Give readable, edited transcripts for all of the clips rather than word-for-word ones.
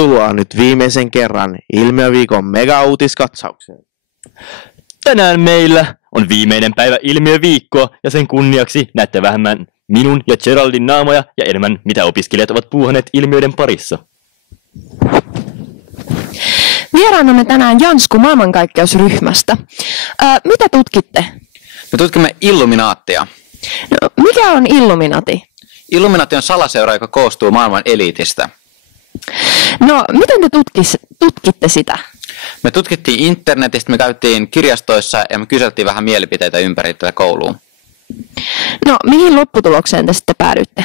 Tervetuloa nyt viimeisen kerran Ilmiöviikon mega-uutiskatsaukseen. Tänään meillä on viimeinen päivä Ilmiöviikkoa ja sen kunniaksi näette vähemmän minun ja Geraldin naamoja ja enemmän mitä opiskelijat ovat puuhanneet ilmiöiden parissa. Vieraanamme tänään Jansku maailmankaikkeusryhmästä. Mitä tutkitte? Me tutkimme Illuminaattia. No, mikä on Illuminati? Illuminaati on salaseura, joka koostuu maailman eliitistä. No, miten te tutkitte sitä? Me tutkittiin internetistä, me käytiin kirjastoissa ja me kyseltiin vähän mielipiteitä ympäri tätä koulua. No, mihin lopputulokseen te sitten päädyitte?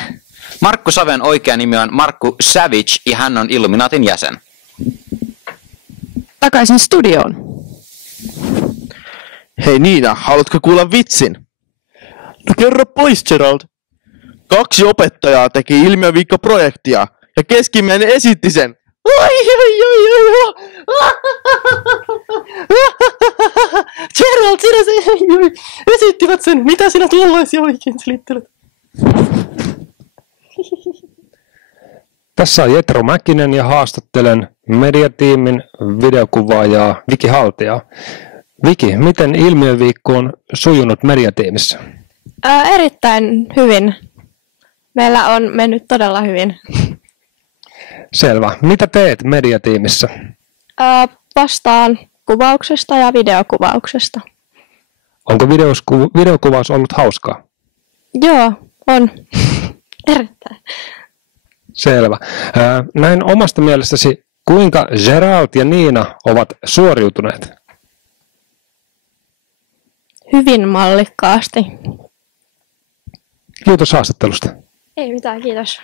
Markku Saven oikea nimi on Markku Savage ja hän on Illuminaatin jäsen. Takaisin studioon. Hei Niina, haluatko kuulla vitsin? No kerro pois, Gerald. 2 opettajaa teki Ilmiöviikko-projektia ja keskimmäinen esitti sen. Gerald, sinä esittivät sen. Mitä sinä tuollaisia oikein selittelet? Tässä on Jetro Mäkinen ja haastattelen mediatiimin videokuvaajaa Viki Haltiaa. Viki, miten Ilmiöviikko on sujunut mediatiimissä? Erittäin hyvin. Meillä on mennyt todella hyvin. Selvä. Mitä teet mediatiimissä? Vastaan kuvauksesta ja videokuvauksesta. Onko videokuvaus ollut hauskaa? Joo, on. Erittäin. Selvä. Näin omasta mielestäsi, kuinka Gerald ja Niina ovat suoriutuneet? Hyvin mallikkaasti. Kiitos haastattelusta. Ei mitään, kiitos.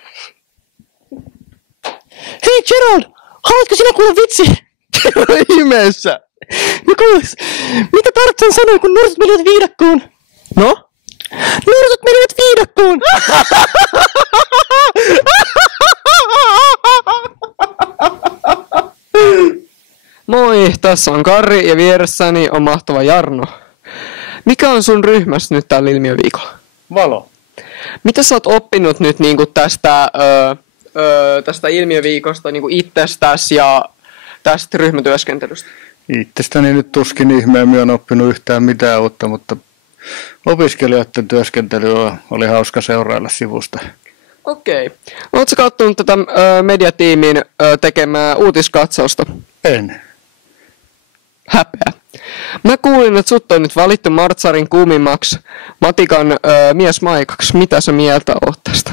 Hei Gerald, haluatko sinä kuulla vitsi? Kerro ihmeessä! No kuulis, mitä Tarzan sanoi, kun nursut menivät viidakkoon? No? Nursut menivät viidakkoon! Moi, tässä on Karri ja vieressäni on mahtava Jarno. Mikä on sun ryhmässä nyt tällä Ilmiöviikolla? Valo. Mitä sä oot oppinut nyt niinku tästä Ilmiöviikosta niinku itsestäsi ja tästä ryhmätyöskentelystä? Itsestäni nyt tuskin ihmeemmin on oppinut yhtään mitään uutta, mutta opiskelijoiden työskentely oli hauska seurailla sivusta. Okei. Ootko katsonut tätä mediatiimin tekemää uutiskatsausta? En. Häpeä. Mä kuulin, että sut on nyt valittu Martsarin kuumimmaksi matikan miesmaikaksi. Mitä sä mieltä oot tästä?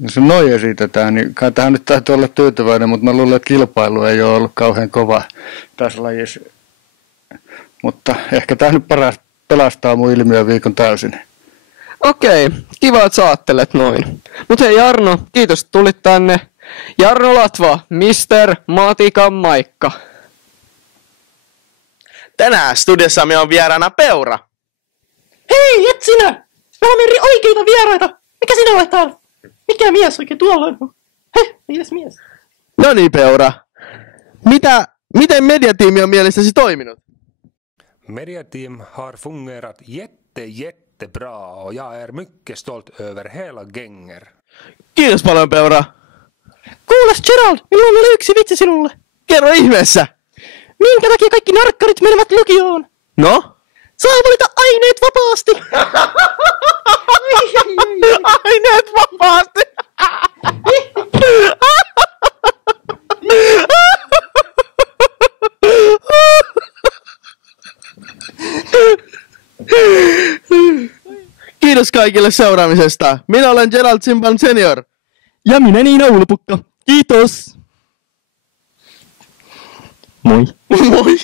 Jos noin esitetään, niin kai tähän nyt täytyy olla tyytyväinen, mutta mä luulen, että kilpailu ei ole ollut kauhean kova tässä lajissa. Mutta ehkä tämä nyt pelastaa mun Ilmiöviikon täysin. Okei, kiva, että sä ajattelet noin. Mut hei Jarno, kiitos, että tulit tänne. Jarno Latva, Mr. Matikan Maikka. Tänään studiossamme on vieraana Peura. Hei, et sinä! Me olemme oikeita vieraita! Mikä sinä olet täällä? Mikä mies oikein tuolla on? Heh, edes mies. No niin Peura. Miten mediatiimi on mielestäsi toiminut? Mediateam har fungerat jättebra och jag är mycket stolt över hela Genger. Kiitos paljon Peura. Kuules Gerald, minulla on vielä yksi vitsi sinulle. Kerro ihmeessä. Minkä takia kaikki narkkarit menevät lukioon? No? Saa valita aineet vapaasti. Aineet vapaasti. Kiitos kaikille seuraamisesta. Minä olen Gerald Simpan senior. Ja minä Niina Ulpukka. Kiitos. Moi. Moi.